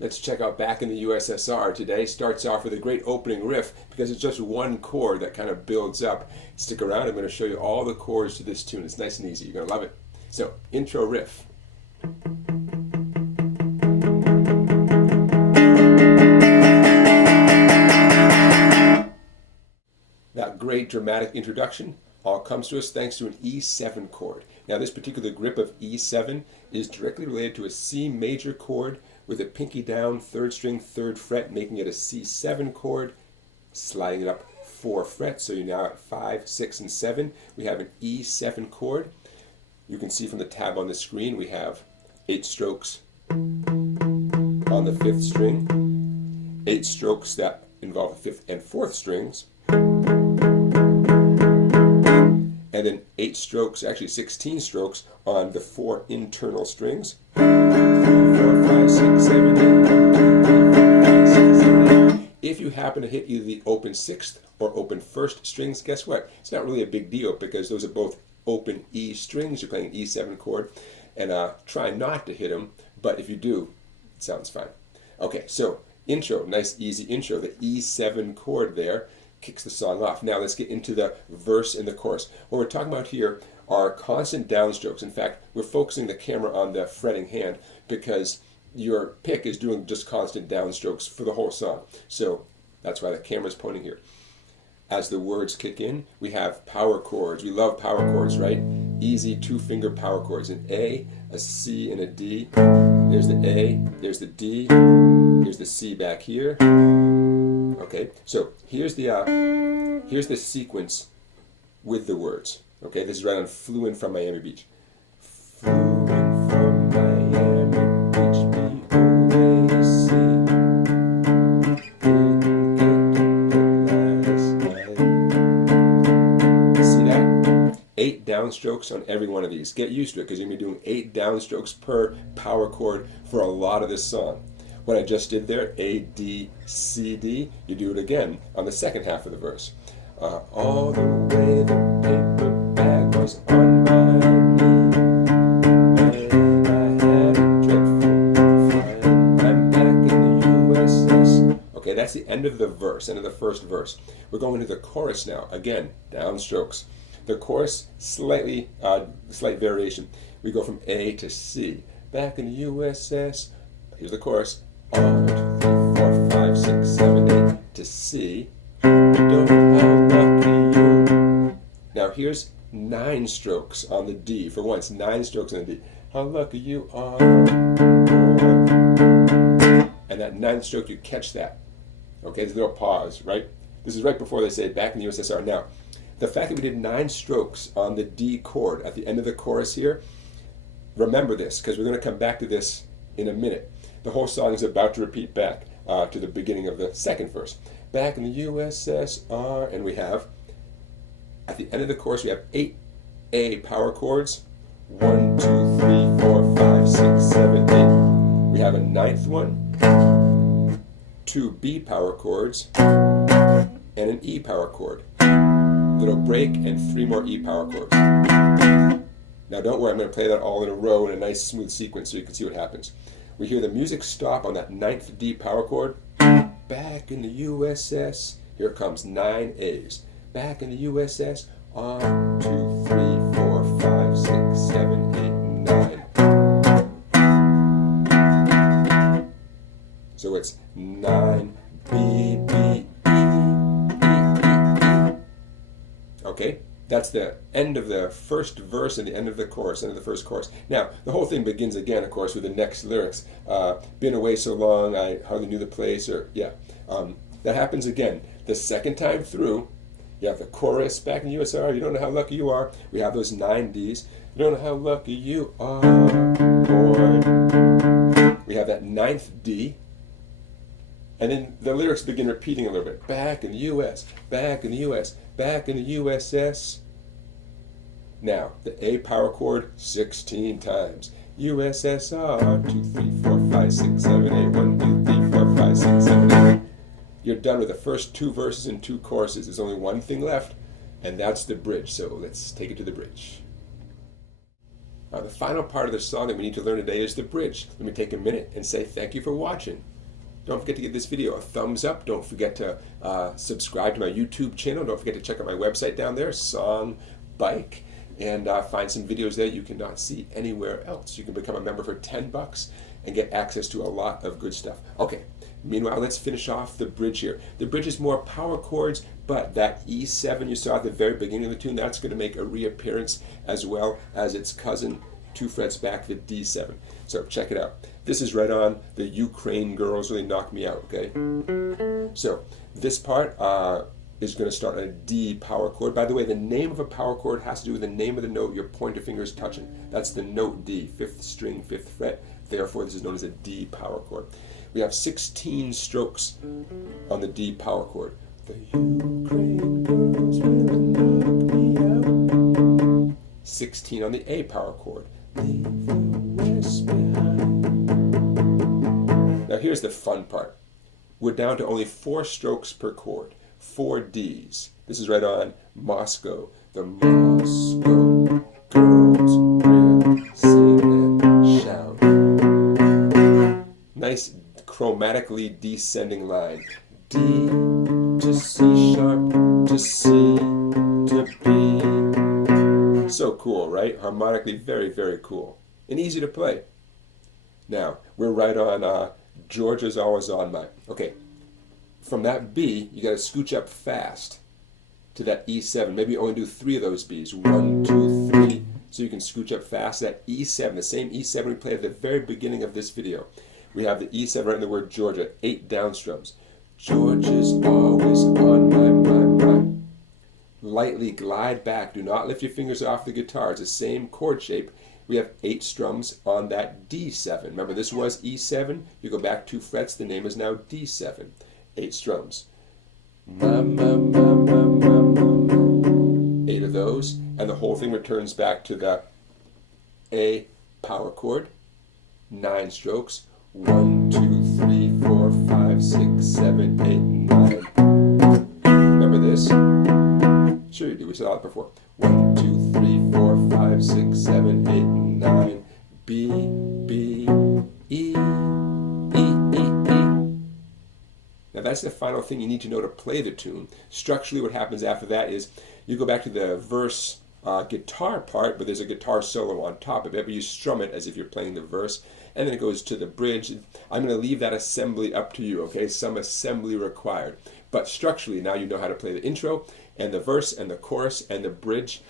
Let's check out Back in the USSR today. Starts off with a great opening riff because it's just one chord that kind of builds up. Stick around, I'm going to show you all the chords to this tune. It's nice and easy. You're going to love it. So, intro riff. That great dramatic introduction all comes to us thanks to an E7 chord. Now this particular grip of E7 is directly related to a C major chord with a pinky down, third string, third fret, making it a C7 chord, sliding it up 4 frets. So you're now at 5, 6, and 7. We have an E7 chord. You can see from the tab on the screen we have 8 strokes on the 5th string, 8 strokes that involve the 5th and 4th strings, and then 8 strokes, actually 16 strokes on the 4 internal strings. 3, 4, 5, 6, 7, 8, 1, 2, 3, 4, 5, 6, 7, 8. If you happen to hit either the open 6th or open 1st strings, guess what? It's not really a big deal because those are both open E strings. You're playing an E7 chord, and try not to hit them, but if you do, it sounds fine. Okay, so intro, nice easy intro. The E7 chord there kicks the song off. Now let's get into the verse and the chorus. What we're talking about here are constant downstrokes. In fact, we're focusing the camera on the fretting hand because your pick is doing just constant downstrokes for the whole song. So that's why the camera's pointing here. As the words kick in, we have power chords. We love power chords, right? Easy 2-finger power chords. An A, a C, and a D. There's the A, there's the D, here's the C back here. Okay, so here's the sequence with the words. Okay, this is right on Flew In From Miami Beach. Flew in from Miami Beach, B-O-A-C. See that? 8 downstrokes on every one of these. Get used to it because you're going to be doing 8 downstrokes per power chord for a lot of this song. What I just did there, A, D, C, D, you do it again on the second half of the verse. All the way the paper bag was on my knee, and I had a dreadful fright. I'm back in the USS. Okay, that's the end of the verse, end of the first verse. We're going to the chorus now. Again, downstrokes. The chorus, slight variation. We go from A to C. Back in the USS. Here's the chorus. 1, 2, 3, 4, 5, 6, 7, 8 to C. Don't how lucky you. Now here's 9 strokes on the D. For once, 9 strokes on the D. How lucky you are, boy. And that 9th stroke, you catch that. Okay, there's a little pause, right? This is right before they say back in the USSR. Now, the fact that we did 9 strokes on the D chord at the end of the chorus here, remember this, because we're going to come back to this in a minute. The whole song is about to repeat back to the beginning of the second verse. Back in the USSR, and we have, at the end of the chorus, we have 8 A power chords. 1, 2, 3, 4, 5, 6, 7, 8. We have a 9th one, 2 B power chords, and an E power chord. Little break, and 3 more E power chords. Now don't worry, I'm going to play that all in a row in a nice smooth sequence so you can see what happens. We hear the music stop on that 9th D power chord. Back in the USS. Here it comes, 9 A's. Back in the USS. 1, 2, 3, 4, 5, 6, 7, 8, 9. So it's 9 B, B, E. Okay? That's the end of the first verse and the end of the chorus, end of the first chorus. Now, the whole thing begins again, of course, with the next lyrics. Been away so long, I hardly knew the place, or, yeah. That happens again. The second time through, you have the chorus, back in the USSR, you don't know how lucky you are. We have those 9 Ds. You don't know how lucky you are, boy. We have that 9th D. And then the lyrics begin repeating a little bit. Back in the US, back in the US, back in the USS. Now, the A power chord 16 times. USSR, 2, 3, 4, 5, 6, 7, 8, 1, 2, 3, 4, 5, 6, 7, 8. You're done with the first 2 verses and 2 choruses. There's only one thing left, and that's the bridge. So let's take it to the bridge. The final part of the song that we need to learn today is the bridge. Let me take a minute and say thank you for watching. Don't forget to give this video a thumbs up. Don't forget to subscribe to my YouTube channel. Don't forget to check out my website down there, Song Bike, and find some videos there you cannot see anywhere else. You can become a member for $10 and get access to a lot of good stuff. Okay, meanwhile, let's finish off the bridge here. The bridge is more power chords, but that E7 you saw at the very beginning of the tune, that's going to make a reappearance as well as its cousin 2 frets back, the D7. So check it out. This is right on the Ukraine Girls Really Knock Me Out, okay? So this part is going to start on a D power chord. By the way, the name of a power chord has to do with the name of the note your pointer finger is touching. That's the note D, 5th string, 5th fret. Therefore, this is known as a D power chord. We have 16 strokes on the D power chord. The Ukraine Girls Really Knock Me Out. 16 on the A power chord. Leave the West behind. Now here's the fun part. We're down to only 4 strokes per chord, 4 Ds. This is right on Moscow. The Moscow girls will sing and shout. Nice chromatically descending line. D to C sharp to C to B. So cool, right? Harmonically very, very cool. And easy to play. Now, we're right on Georgia's Always On My. Okay, from that B, you got to scooch up fast to that E7. Maybe only do 3 of those Bs. 1, 2, 3. So you can scooch up fast. That E7, the same E7 we played at the very beginning of this video. We have the E7 right in the word Georgia. 8 downstrums. Georgia's always on my mind. Lightly glide back. Do not lift your fingers off the guitar. It's the same chord shape. We have 8 strums on that D7. Remember, this was E7. You go back 2 frets. The name is now D7. 8 strums. 8 of those. And the whole thing returns back to the A power chord. 9 strokes. 1, 2, 3, 4, 5, 6, 7, 8, 9. Remember this? Sure you do. We saw it before. 1, 2, 3, 4, 5, 6, 7, 8, 9. B, B, E, E, E, E. Now that's the final thing you need to know to play the tune. Structurally, what happens after that is you go back to the verse guitar part, but there's a guitar solo on top of it, but you strum it as if you're playing the verse, and then it goes to the bridge. I'm going to leave that assembly up to you, okay? Some assembly required. But structurally, now you know how to play the intro, and the verse, and the chorus, and the bridge.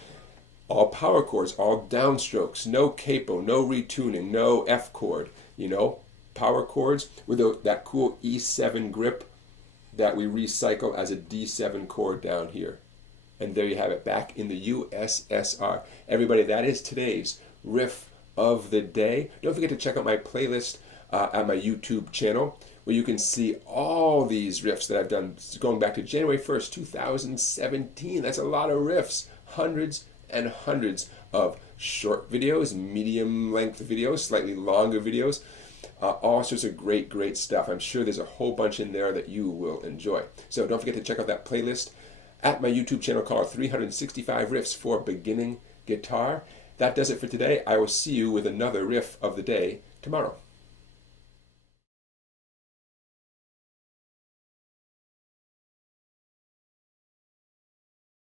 All power chords, all downstrokes, no capo, no retuning, no F chord, you know? Power chords with that cool E7 grip that we recycle as a D7 chord down here. And there you have it, back in the USSR. Everybody, that is today's riff of the day. Don't forget to check out my playlist at my YouTube channel, where you can see all these riffs that I've done going back to January 1st, 2017. That's a lot of riffs. Hundreds and hundreds of short videos, medium length videos, slightly longer videos. All sorts of great, great stuff. I'm sure there's a whole bunch in there that you will enjoy. So don't forget to check out that playlist at my YouTube channel called 365 Riffs for Beginning Guitar. That does it for today. I will see you with another riff of the day tomorrow.